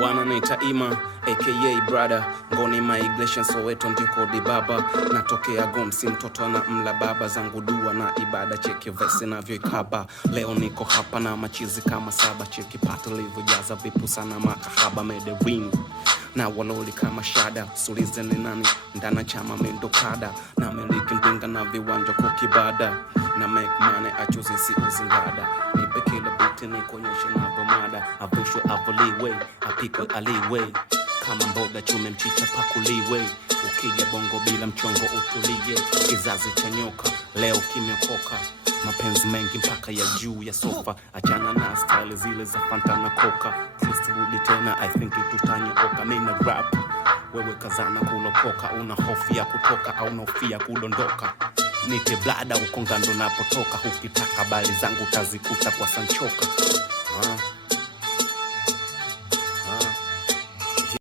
Wananiita Ima aka brother, ngoni migration Soweto ndio kodi baba. Natokea Gomsi, mtoto na mla baba, zangu dua na ibada, cheki vesi navyoikaba. Leo niko hapa na machizi kama saba, cheki pata livyojaza vipu sana makahaba. Made ring na waloli kama shada, sulize ni nani ndana chama mendokada. Na miliki ndinga na viwanja kukibada, na make money achuzi si uzingada. Nipe kila biti nikonyeshe na bomada, avishwe avoliwe apikwe aliwe. Kama mboga chume mchicha pakuliwe, ukija bongo bila mchongo utulie. Kizazi cha nyoka leo kimeokoka, mapenzi mengi mpaka ya juu ya sofa. Achana na style zile za Fanta na Coca, rudi tena I think tutanyooka. Mina rap wewe kazana kulokoka, una hofu ya kutoka au unahofia kudondoka. Nite blada uko ngando napotoka, ukitaka bali zangu tazikuta kwa Sanchoka.